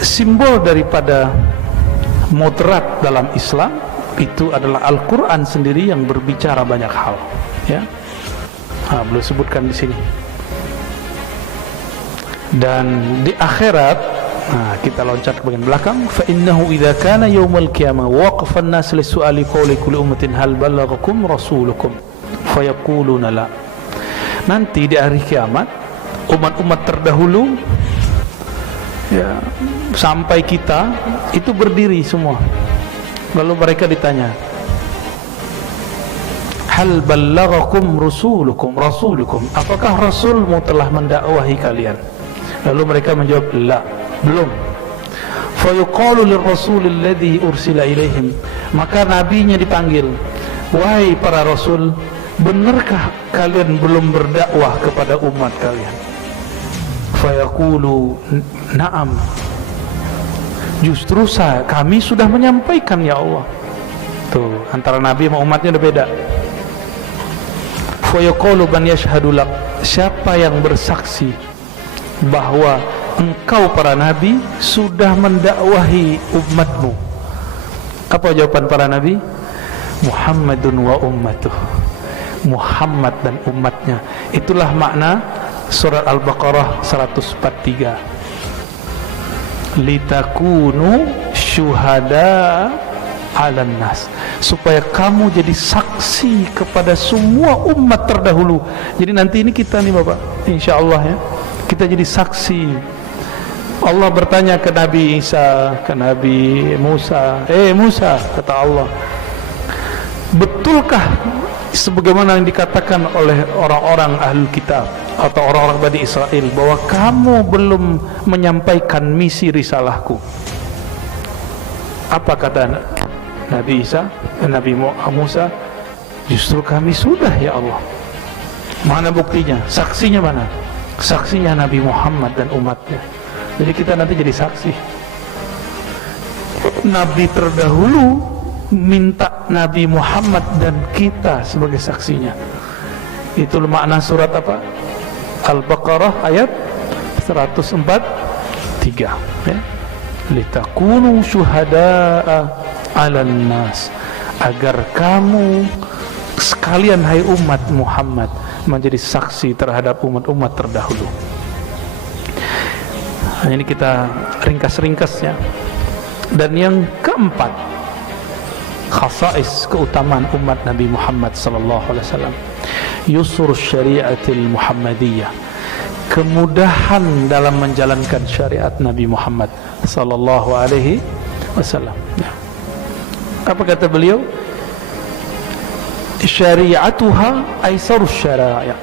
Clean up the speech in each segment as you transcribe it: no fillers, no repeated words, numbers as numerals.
simbol daripada moderat dalam Islam itu adalah Al-Quran sendiri yang berbicara banyak hal, ya. Belum sebutkan di sini. Dan di akhirat, kita loncat ke bagian belakang. Fa innahu idza kana yaumul qiyamah waqafa an-nas li su'ali qawli kulli ummatin hal balaghakum rasulukum fayaquluna la. Nanti di hari kiamat umat-umat terdahulu, ya, sampai kita itu berdiri semua. Lalu mereka ditanya, hal ballaghakum rasulukum, apakah rasulmu telah mendakwahi kalian? Lalu mereka menjawab, la, belum. Fa yuqalu lirrasulil ladzi ursila ilaihim, maka nabinya dipanggil, wahai para rasul, benarkah kalian belum berdakwah kepada umat kalian? Fa yaqulu na'am, justru kami sudah menyampaikan ya Allah. Tuh, antara nabi sama umatnya udah beda. Fa yaqulu man yashhadu lak, siapa yang bersaksi bahwa engkau para nabi sudah mendakwahi umatmu? Apa jawaban para nabi? Muhammadun wa ummatuh, Muhammad dan umatnya. Itulah makna surat Al-Baqarah 143. Litakunu syuhada 'alan nas, supaya kamu jadi saksi kepada semua umat terdahulu. Jadi nanti ini kita nih Bapak, insyaallah ya, kita jadi saksi. Allah bertanya ke Nabi Isa, ke Nabi Musa, Musa, kata Allah, betulkah sebagaimana yang dikatakan oleh orang-orang Ahlul Kitab atau orang-orang Bani Israel bahwa kamu belum menyampaikan misi risalahku? Apa kata Nabi Isa, Nabi Musa? Justru kami sudah ya Allah. Mana buktinya? Saksinya mana? Saksinya Nabi Muhammad dan umatnya. Jadi kita nanti jadi saksi. Nabi terdahulu minta Nabi Muhammad dan kita sebagai saksinya. Itu makna surat apa? Al-Baqarah ayat 143, ya. Litakunu syuhada'a 'alan nas, agar kamu sekalian hai umat Muhammad menjadi saksi terhadap umat-umat terdahulu. Ini kita ringkas-ringkas ya. Dan yang keempat, khasais keutamaan umat Nabi Muhammad sallallahu alaihi wasallam, yusur syariatil Muhammadiyah, kemudahan dalam menjalankan syariat Nabi Muhammad sallallahu alaihi wasallam. Apa kata beliau? Syariatuha aisarus syara'i'.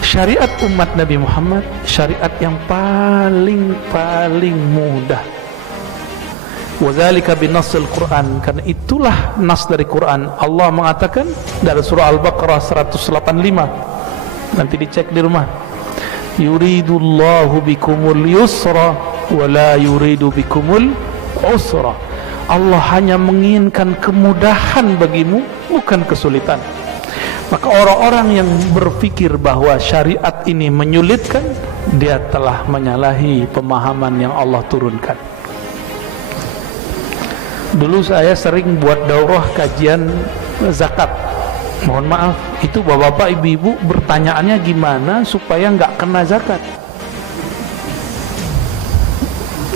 Syariat umat Nabi Muhammad syariat yang paling mudah. Wadzalika binassil Quran, karena itulah nas dari Quran. Allah mengatakan dalam surah Al-Baqarah 185, nanti dicek di rumah, yuridullahu bikumul yusra wa la yuridu bikumul usra. Allah hanya menginginkan kemudahan bagimu, bukan kesulitan. Maka orang-orang yang berpikir bahwa syariat ini menyulitkan, dia telah menyalahi pemahaman yang Allah turunkan. Dulu saya sering buat daurah kajian zakat. Mohon maaf, itu bapak-bapak, ibu-ibu bertanyaannya gimana supaya nggak kena zakat.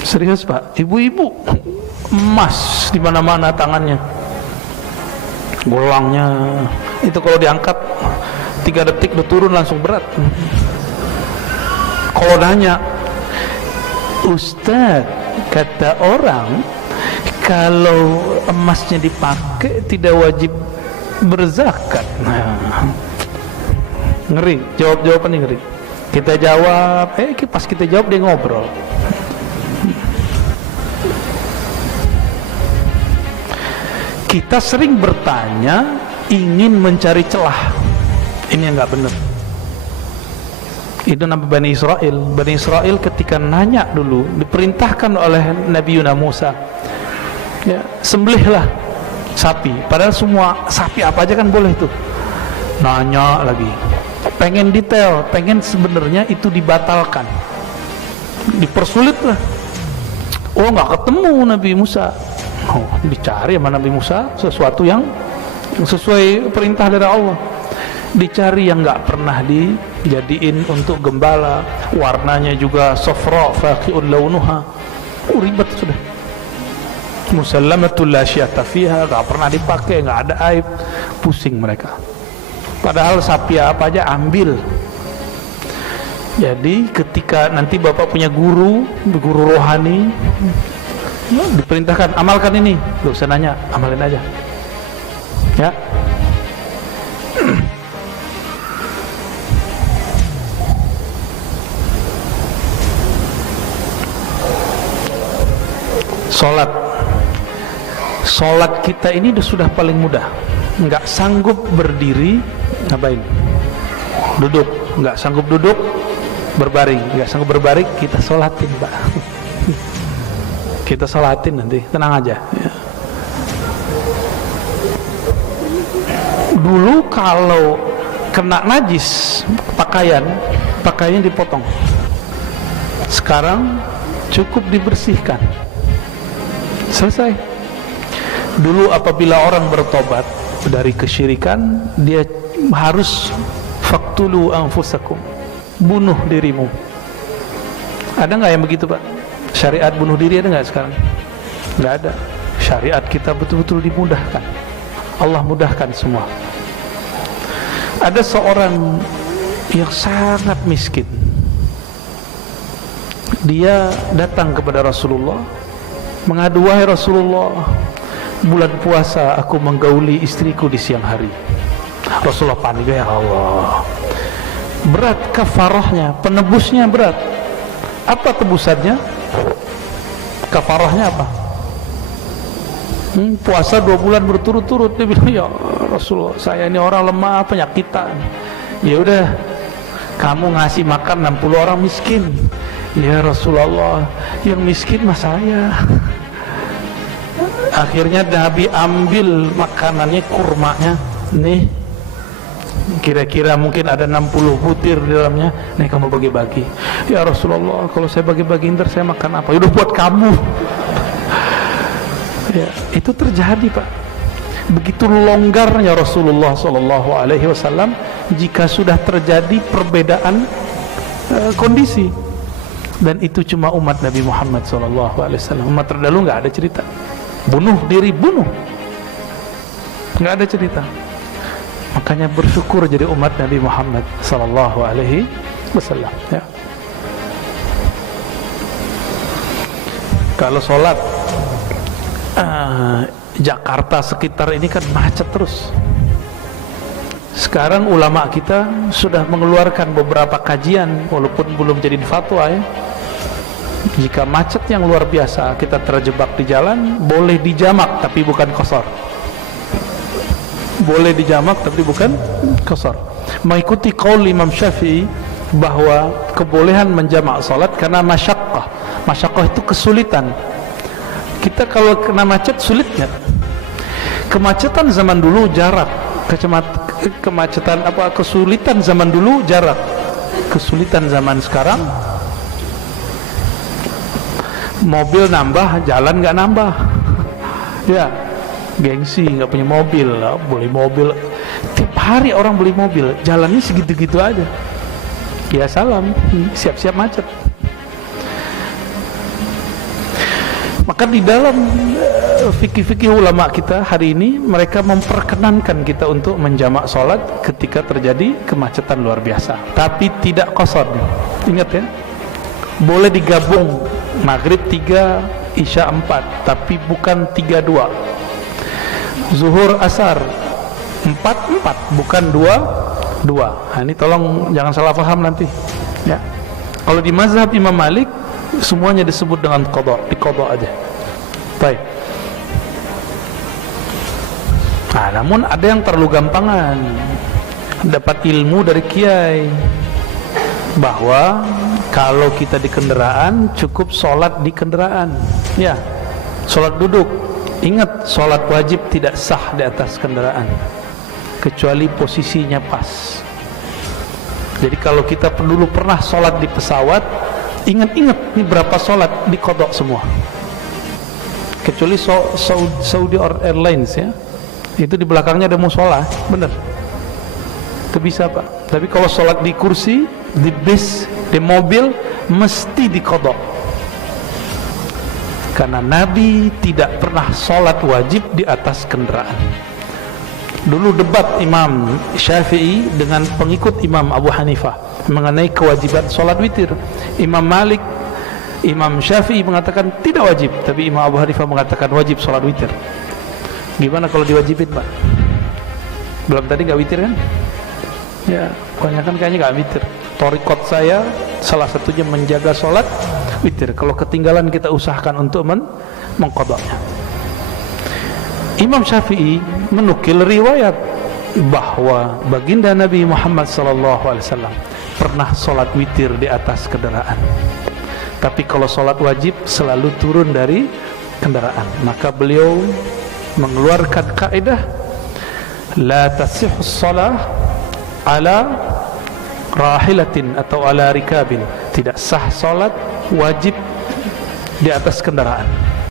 Serius Pak, ibu-ibu emas di mana-mana tangannya, golangnya itu kalau diangkat 3 detik udah turun langsung berat. Kalau nanya, Ustaz, kata orang kalau emasnya dipakai tidak wajib berzakat. Nah, ngeri, jawabannya ngeri. Kita jawab, pas kita jawab dia ngobrol. Kita sering bertanya, ingin mencari celah. Ini yang nggak benar. Itu nama Bani Israel. Bani Israel ketika nanya dulu, diperintahkan oleh Nabi Musa, ya, sembelihlah sapi. Padahal semua sapi apa aja kan boleh tuh. Nanya lagi, pengen detail, pengen sebenarnya itu dibatalkan, dipersulit lah. Oh, nggak ketemu Nabi Musa. Oh, dicari sama Nabi Musa sesuatu yang sesuai perintah dari Allah. Dicari yang nggak pernah dijadiin untuk gembala, warnanya juga safra faqi'un launuha. Ribet sudah. Musallamatul la syiata fiha, nggak pernah dipakai, nggak ada aib. Pusing mereka. Padahal sapi apa aja ambil. Jadi ketika nanti bapak punya guru rohani, diperintahkan amalkan ini, gak usah nanya, amalin aja, ya. Sholat kita ini sudah paling mudah. Nggak sanggup berdiri, ngapain? Duduk. Nggak sanggup duduk, berbaring. Nggak sanggup berbaring, kita sholatin, Pak. Kita sholatin nanti, tenang aja, ya. Dulu kalau kena najis pakaiannya dipotong. Sekarang cukup dibersihkan, selesai. Dulu apabila orang bertobat dari kesyirikan, dia harus faqtulu anfusakum, bunuh dirimu. Ada nggak yang begitu, Pak? Syariat bunuh diri ada nggak sekarang? Nggak ada. Syariat kita betul-betul dimudahkan. Allah mudahkan semua. Ada seorang yang sangat miskin. Dia datang kepada Rasulullah, mengadu, wahai Rasulullah, bulan puasa aku menggauli istriku di siang hari. Rasulullah panik, ya Allah, berat kafarahnya, penebusnya berat. Apa tebusannya? Kafarahnya apa? Puasa 2 bulan berturut-turut. Dia bilang, ya Rasulullah, saya ini orang lemah, penyakitan. Ya udah, kamu ngasih makan 60 orang miskin. Ya Rasulullah, yang miskin mah saya. Akhirnya Nabi ambil makanannya, kurmanya, nih, kira-kira mungkin ada 60 butir di dalamnya, nih kamu bagi-bagi. Ya Rasulullah, kalau saya bagi-bagi ntar saya makan apa? Udah buat kamu. Ya, itu terjadi, Pak. Begitu longgarnya Rasulullah SAW jika sudah terjadi perbedaan kondisi. Dan itu cuma umat Nabi Muhammad SAW. Umat terdahulu nggak ada cerita bunuh diri, nggak ada cerita. Makanya bersyukur jadi umat Nabi Muhammad SAW, ya. Kalau sholat Jakarta sekitar ini kan macet terus. Sekarang ulama kita sudah mengeluarkan beberapa kajian, walaupun belum jadi fatwa, ya. Jika macet yang luar biasa, kita terjebak di jalan, boleh dijamak tapi bukan qasar. Boleh dijamak tapi bukan qasar. Mengikuti qaul Imam Syafi'i bahwa kebolehan menjamak salat karena masyaqqah. Masyaqqah itu kesulitan. Kita kalau kena macet sulit nggak? Kemacetan zaman dulu jarak, kemacetan apa, kesulitan zaman dulu jarak, kesulitan zaman sekarang mobil nambah, jalan nggak nambah. Ya, gengsi nggak punya mobil, beli mobil. Tiap hari orang beli mobil, jalannya segitu-gitu aja. Ya salam, siap-siap macet. Maka di dalam fikih-fikih ulama kita hari ini, mereka memperkenankan kita untuk menjamak sholat ketika terjadi kemacetan luar biasa, tapi tidak qasar. Ingat ya, boleh digabung maghrib 3, isya 4, tapi bukan 3-2. Zuhur asar 4-4, bukan 2-2. Nah, ini tolong jangan salah paham nanti, ya. Kalau di mazhab Imam Malik semuanya disebut dengan qadha, diqadha aja. Baik. Nah, namun ada yang terlalu gampangan, dapat ilmu dari kiai bahwa kalau kita di kendaraan cukup sholat di kendaraan, ya, sholat duduk. Ingat, sholat wajib tidak sah di atas kendaraan kecuali posisinya pas. Jadi kalau kita dulu pernah sholat di pesawat, ingat-ingat nih berapa sholat diqadha semua. kecuali Saudi Airlines ya, itu di belakangnya ada musola, bener, itu bisa Pak. Tapi kalau sholat di kursi, di bis, di mobil, mesti diqadha, karena Nabi tidak pernah sholat wajib di atas kendaraan. Dulu debat Imam Syafi'i dengan pengikut Imam Abu Hanifah mengenai kewajiban sholat witir. Imam Malik, Imam Syafi'i mengatakan tidak wajib, tapi Imam Abu Hanifah mengatakan wajib sholat witir. Gimana kalau diwajibin Pak? Belum tadi nggak witir kan? Ya, kebanyakan kayaknya nggak witir. Thariqat saya salah satunya menjaga sholat witir. Kalau ketinggalan kita usahakan untuk mengqadanya. Imam Syafi'i menukil riwayat bahwa baginda Nabi Muhammad SAW pernah sholat witir di atas kendaraan. Tapi kalau sholat wajib selalu turun dari kendaraan. Maka beliau mengeluarkan kaidah la tasihhu shalah ala rahilatin atau ala rikabin. Tidak sah sholat wajib di atas kendaraan.